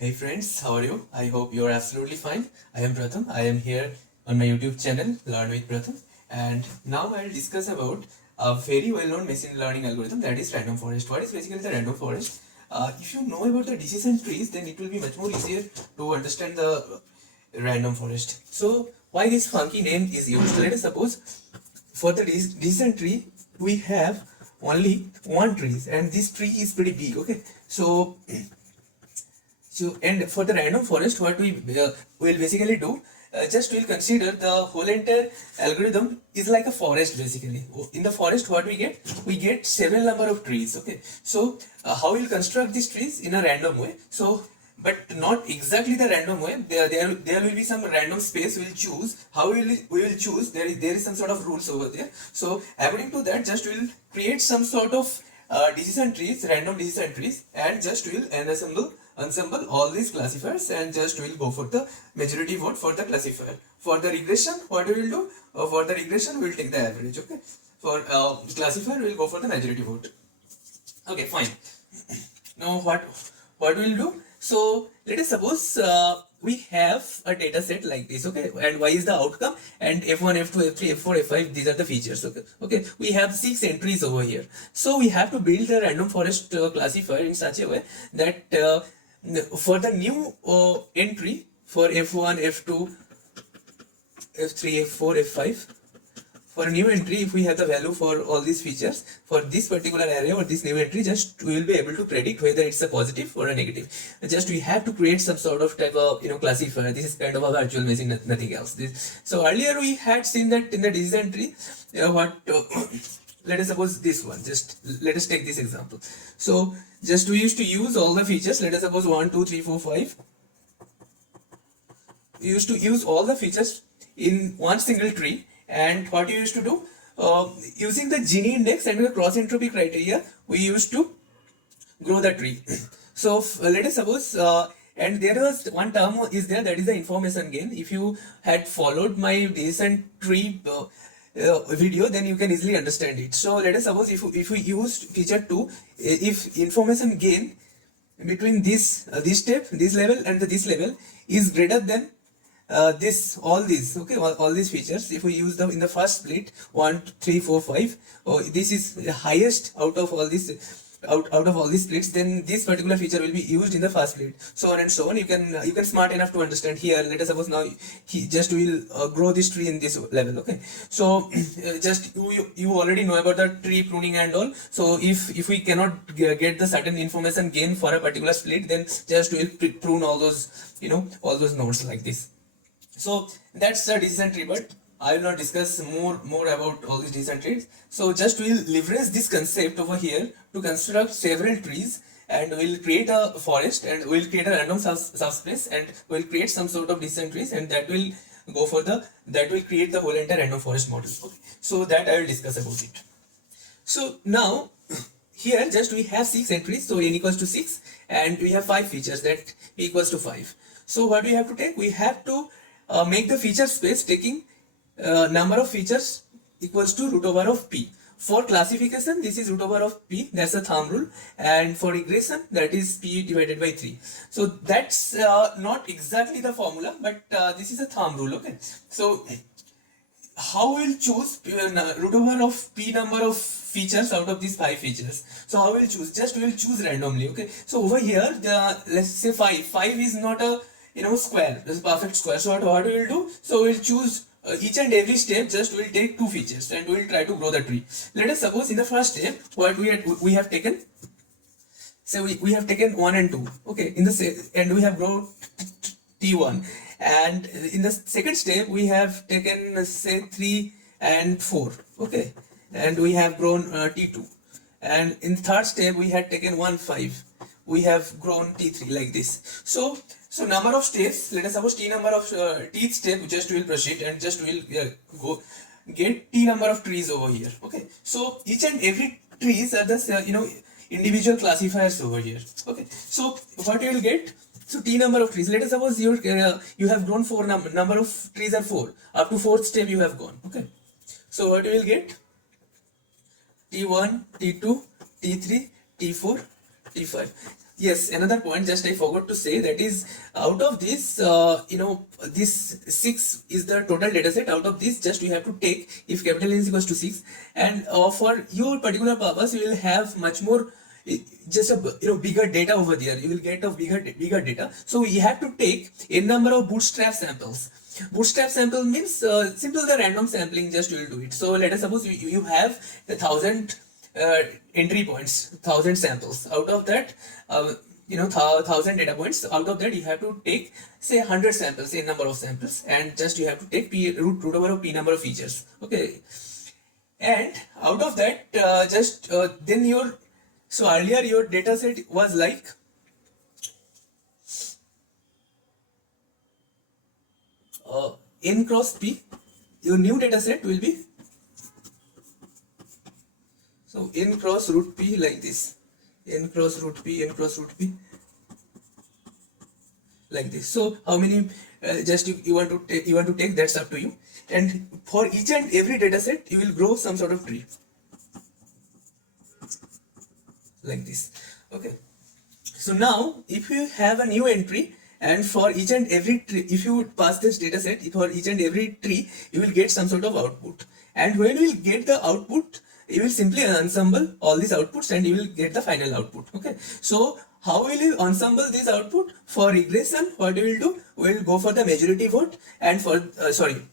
Hey friends, how are you? I hope you're absolutely fine. I am Pratham. I am here on my YouTube channel, Learn with Pratham, and now I'll discuss about a very well-known machine learning algorithm, that is random forest. What is basically the random forest? If you know about the decision trees, then it will be much more easier to understand the random forest. So why this funky name is used? So let us suppose for the decision tree we have only one tree, and this tree is pretty big. Okay, so and for the random forest, what we will basically do, just we'll consider the whole entire algorithm is like a forest basically. In the forest, what we get several number of trees. Okay, so how we'll construct these trees in a random way. So, but not exactly the random way. There will be some random space we'll choose. How we will choose? There is some sort of rules over there. So according to that, just we'll create some sort of decision trees, random decision trees, and just we'll ensemble all these classifiers, and just we'll go for the majority vote for the classifier. For the regression, what we will do? For the regression, we'll take the average. Okay. For classifier, we'll go for the majority vote. Okay, fine. Now what we'll do? So let us suppose we have a data set like this. Okay, and y is the outcome, and f1, f2, f3, f4, f5, these are the features. Okay, we have 6 entries over here. So we have to build a random forest classifier in such a way that for the new entry for f1, f2, f3, f4, f5, for a new entry, if we have the value for all these features for this particular array or this new entry, just we will be able to predict whether it's a positive or a negative. Just we have to create some sort of type of classifier. This is kind of a virtual machine, nothing else. So earlier we had seen that in the decision tree, let us suppose this one. Just let us take this example. So just we used to use all the features. Let us suppose 1, 2, 3, 4, 5. We used to use all the features in one single tree. And what you used to do, using the Gini index and the cross entropy criteria, we used to grow the tree. So let us suppose, and there was one term is there, that is the information gain. If you had followed my decision tree video, then you can easily understand it. So let us suppose if we used feature 2, if information gain between this step, this level, and this level is greater than all these features, if we use them in the first split 1, 3, 4, 5, this is the highest out of all these splits, then this particular feature will be used in the first split, so on and so on. You can smart enough to understand here. Let us suppose now just will grow this tree in this level. Okay, so just you already know about the tree pruning and all. So if we cannot get the certain information gain for a particular split, then just will prune all those all those nodes like this. So that's the decision tree, but I will not discuss more about all these decision trees. So just we'll leverage this concept over here to construct several trees, and we'll create a forest, and we'll create a random subspace, and we'll create some sort of decision trees, and that will create the whole entire random forest model. Okay. So that I will discuss about it. So now here just we have 6 entries, so n equals to 6, and we have 5 features, that p equals to 5. So what we have to take? We have to make the feature space taking number of features equals to root over of p. For classification, this is root over of p, that's a thumb rule, and for regression, that is p divided by 3. So that's not exactly the formula, but this is a thumb rule. Okay, so how we'll choose root over of p number of features out of these 5 features? So how we'll choose? Just we'll choose randomly. Okay, so over here, let's say 5 is not a square, this is perfect square. So what we will do? So we'll choose each and every step, just we'll take 2 features, and we'll try to grow the tree. Let us suppose in the first step, what we have taken, so we have taken 1 and 2. Okay, and we have grown t1, and in the second step we have taken say 3 and 4. Okay, and we have grown t2, and in the third step we had taken 1, 5. We have grown t3 like this. So number of steps, let us suppose t number of t step, just will proceed, and just will go get t number of trees over here. Okay, so each and every trees are the individual classifiers over here. Okay, so what you will get? So t number of trees. Let us suppose you have grown 4 number of trees are 4. Up to 4th step you have gone. Okay, so what you will get? T1, T2, T3, T4, T5. Yes, another point just I forgot to say, that is out of this, this 6 is the total data set. Out of this, just you have to take if capital N is equals to 6, and for your particular purpose, you will have much more, just a bigger data over there. You will get a bigger data. So you have to take a number of bootstrap samples. Bootstrap sample means simple the random sampling. Just you will do it. So let us suppose you have the 1,000 entry points, 1,000 samples. Out of that, 1,000 data points. Out of that, you have to take say 100 samples, a number of samples, and just you have to take root over of p number of features. Okay, and out of that, then your, so earlier your data set was like n cross p. Your new data set will be, so n cross root p, like this, n cross root p, n cross root p, like this. So how many just you want to take, that's up to you. And for each and every data set, you will grow some sort of tree, like this. Okay. So now, if you have a new entry, and for each and every tree, if you pass this data set, for each and every tree, you will get some sort of output. And when you will get the output, you will simply ensemble all these outputs and you will get the final output. Okay. So how will you ensemble this output? For regression, what we will do? We will go for the majority vote, and for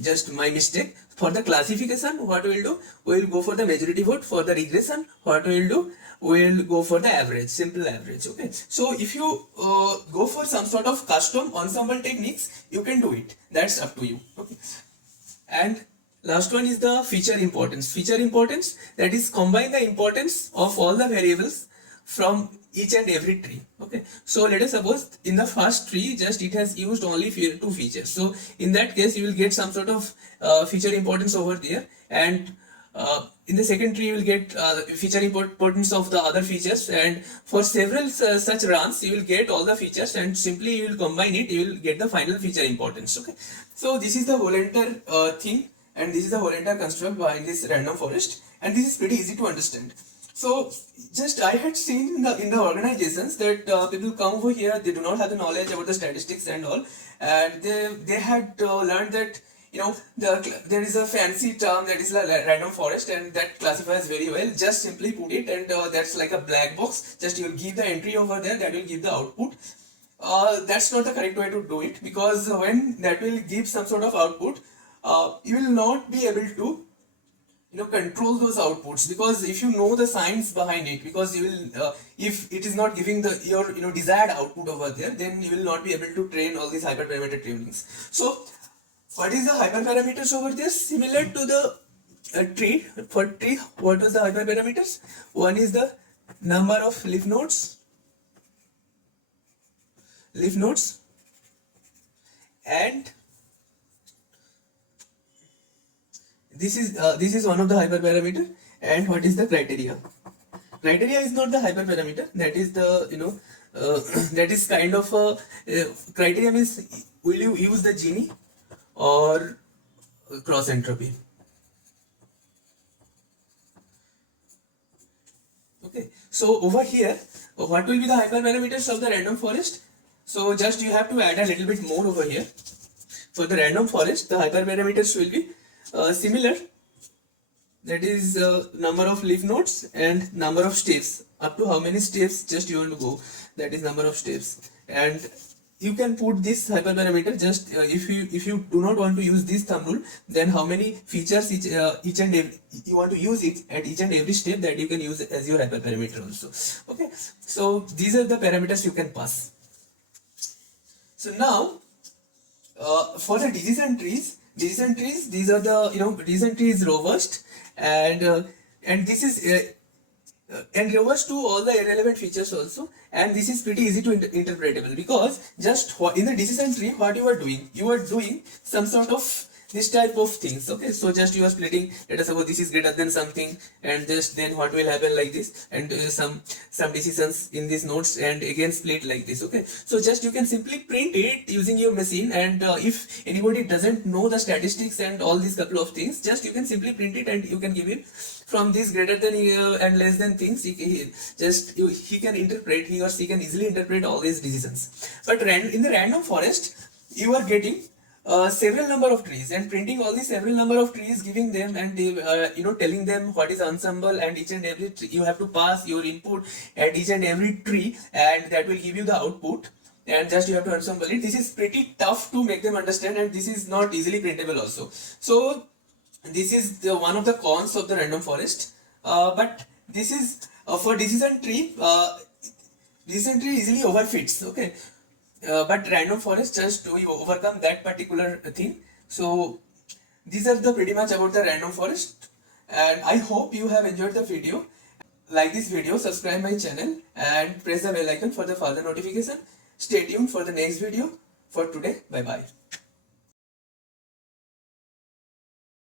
just my mistake. For the classification, what we will do? We will go for the majority vote. For the regression, what we will do? We will go for the average, simple average. Okay. So if you go for some sort of custom ensemble techniques, you can do it. That's up to you. Okay. And last one is the feature importance. Feature importance, that is combine the importance of all the variables from each and every tree. Okay. So let us suppose in the first tree, just it has used only 2 features. So in that case, you will get some sort of feature importance over there, and in the second tree you will get feature importance of the other features, and for several such runs you will get all the features, and simply you will combine it, you will get the final feature importance. Okay. So this is the whole entire thing, and this is the whole entire construct behind this random forest, and this is pretty easy to understand. So just I had seen in the organizations that people come over here, they do not have the knowledge about the statistics and all, and they had learned that there is a fancy term that is like random forest, and that classifies very well. Just simply put it, and that's like a black box. Just you will give the entry over there, that will give the output. That's not the correct way to do it, because when that will give some sort of output, you will not be able to control those outputs, because if you know the science behind it, because you will if it is not giving your desired output over there, then you will not be able to train all these hyperparameter trainings. So what is the hyperparameters over there? Similar to the tree. For tree, what was the hyperparameters? One is the number of leaf nodes, and this is one of the hyperparameter. And what is the criteria? Criteria is not the hyperparameter. That is the that is kind of a criteria means, will you use the Gini or cross entropy? Okay. So over here, what will be the hyperparameters of the random forest? So just you have to add a little bit more over here. For the random forest, the hyperparameters will be similar, that is number of leaf nodes and number of steps. Up to how many steps just you want to go, that is number of steps. And you can put this hyperparameter, just if you do not want to use this thumb rule, then how many features each and every you want to use it at each and every step, that you can use as your hyperparameter also. Okay. So these are the parameters you can pass. So now for the decision trees, these are the decision tree is robust, and this is and robust to all the irrelevant features also, and this is pretty easy to interpretable, because just in the decision tree, what you are doing some sort of this type of things. Okay. So just you are splitting, let us suppose this is greater than something, and just then what will happen like this, and some decisions in these nodes, and again split like this. Okay. So just you can simply print it using your machine, and if anybody doesn't know the statistics and all these couple of things, just you can simply print it and you can give it from these greater than and less than things, he can interpret, he or she can easily interpret all these decisions. But in the random forest, you are getting several number of trees and printing all these several number of trees, giving them and telling them what is ensemble, and each and every tree you have to pass your input at each and every tree, and that will give you the output, and just you have to ensemble it. This is pretty tough to make them understand, and this is not easily printable also. So this is one of the cons of the random forest. But this is for decision tree. Decision tree easily overfits. Okay. But random forest just to overcome that particular thing. So these are the pretty much about the random forest, and I hope you have enjoyed the video. Like this video, subscribe my channel and press the bell icon for the further notification. Stay tuned for the next video. For today, bye bye.